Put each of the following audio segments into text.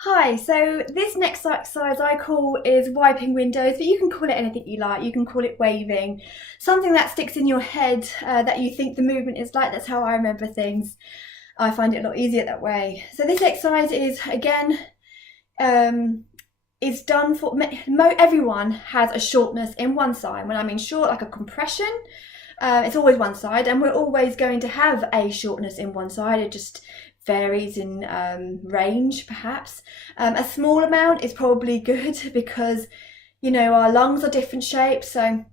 Hi, so this next exercise I call is wiping windows, but you can call it anything you like. You can call it waving, something that sticks in your head that you think the movement is like. That's how I remember things. I find it a lot easier that way. So this exercise is, again, is done for, everyone has a shortness in one side. When I mean short, like a compression, it's always one side, and we're always going to have a shortness in one side. It just varies in range, perhaps. A small amount is probably good because, you know, our lungs are different shapes, so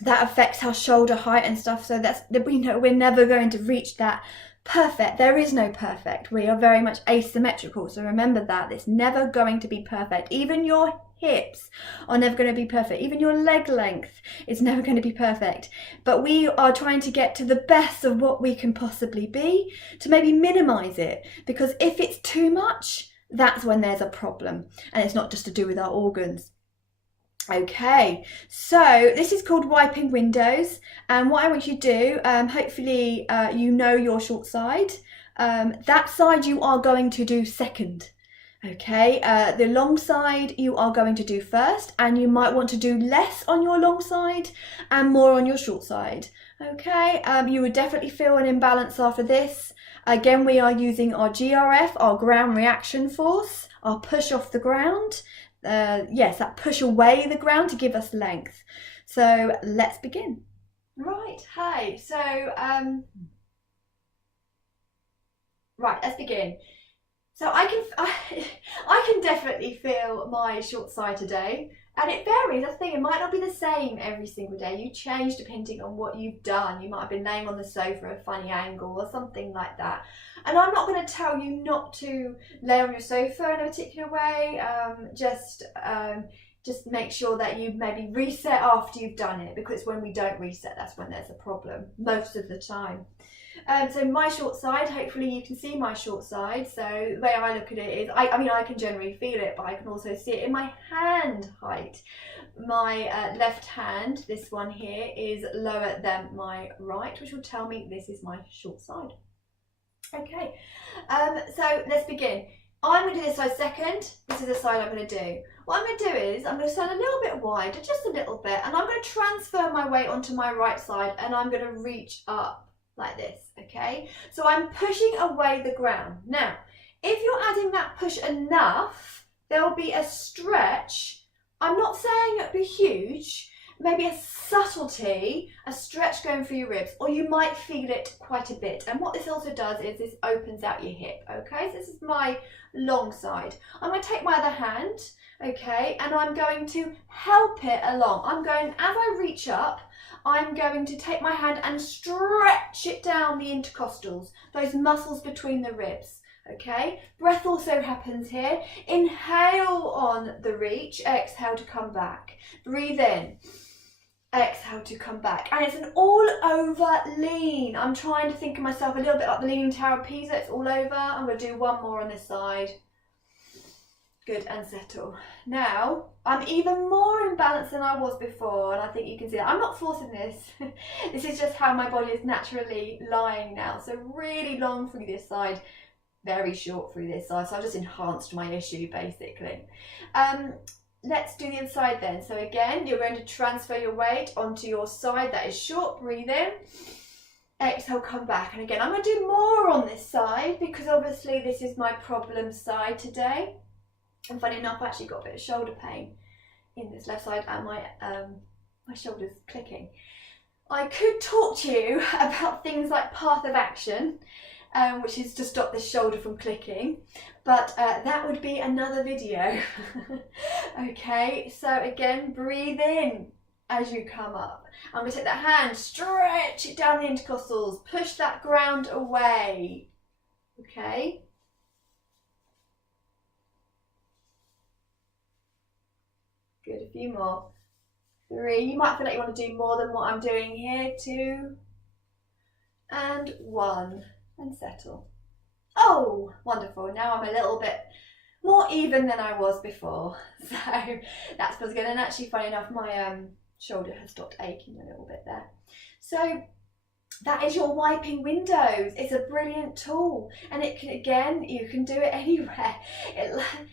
that affects our shoulder height and stuff. So that's, we know we're never going to reach that perfect. There is no perfect. We are very much asymmetrical. So remember that it's never going to be perfect. Even your hips are never going to be perfect. Even your leg length is never going to be perfect. But we are trying to get to the best of what we can possibly be to maybe minimize it. Because if it's too much, that's when there's a problem. And it's not just to do with our organs. Okay, so this is called wiping windows, and what I want you to do, hopefully you know your short side. That side you are going to do second. Okay, the long side you are going to do first, and you might want to do less on your long side and more on your short side. Okay, you would definitely feel an imbalance after this. Again, we are using our GRF, our ground reaction force, our push off the ground. Yes, that push away the ground to give us length. So let's begin. Right, hey, so right, let's begin. So I can definitely feel my short side today, and it varies. I think it might not be the same every single day. You change depending on what you've done. You might have been laying on the sofa at a funny angle or something like that. And I'm not going to tell you not to lay on your sofa in a particular way. Just make sure that you maybe reset after you've done it, because when we don't reset, that's when there's a problem most of the time. So my short side, hopefully you can see my short side. So the way I look at it is, I mean, I can generally feel it, but I can also see it in my hand height. My left hand, this one here, is lower than my right, which will tell me this is my short side. Okay, so let's begin. I'm going to do this side second. This is the side I'm going to do. What I'm going to do is I'm going to stand a little bit wider, just a little bit, and I'm going to transfer my weight onto my right side, and I'm going to reach up like this, okay? So I'm pushing away the ground. Now, if you're adding that push enough, there'll be a stretch. I'm not saying it'll be huge, maybe a subtlety, a stretch going through your ribs, or you might feel it quite a bit. And what this also does is this opens out your hip, okay? So this is my long side. I'm going to take my other hand, okay, and I'm going to help it along. I'm going, as I reach up, I'm going to take my hand and stretch it down the intercostals, those muscles between the ribs. Okay, breath also happens here. Inhale on the reach, exhale to come back. Breathe in, exhale to come back. And it's an all over lean. I'm trying to think of myself a little bit like the Leaning Tower of Pisa. It's all over. I'm going to do one more on this side. Good, and settle. Now, I'm even more imbalanced than I was before, and I think you can see that. I'm not forcing this. This is just how my body is naturally lying now. So really long through this side, very short through this side. So I've just enhanced my issue, basically. Let's do the other side then. So again, you're going to transfer your weight onto your side that is short. Breathe in. Exhale, come back. And again, I'm going to do more on this side because obviously this is my problem side today. And funny enough, I actually got a bit of shoulder pain in this left side, and my shoulder's clicking. I could talk to you about things like path of action, which is to stop this shoulder from clicking, but that would be another video. Okay, so again, breathe in as you come up. I'm going to take that hand, stretch it down the intercostals, push that ground away. Okay. Good, a few more. 3, you might feel like you want to do more than what I'm doing here. 2, and 1, and settle. Oh, wonderful. Now I'm a little bit more even than I was before. So that's what's good. And actually, funny enough, my shoulder has stopped aching a little bit there. So that is your wiping windows. It's a brilliant tool, and it can, again, you can do it anywhere.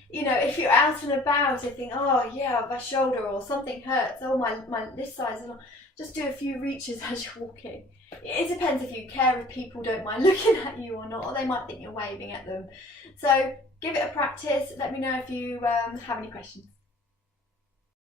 You know, if you're out and about, you think, oh yeah, my shoulder or something hurts, oh my this size, just do a few reaches as you're walking. It depends if you care if people don't mind looking at you or not, or they might think you're waving at them. So give it a practice. Let me know if you have any questions.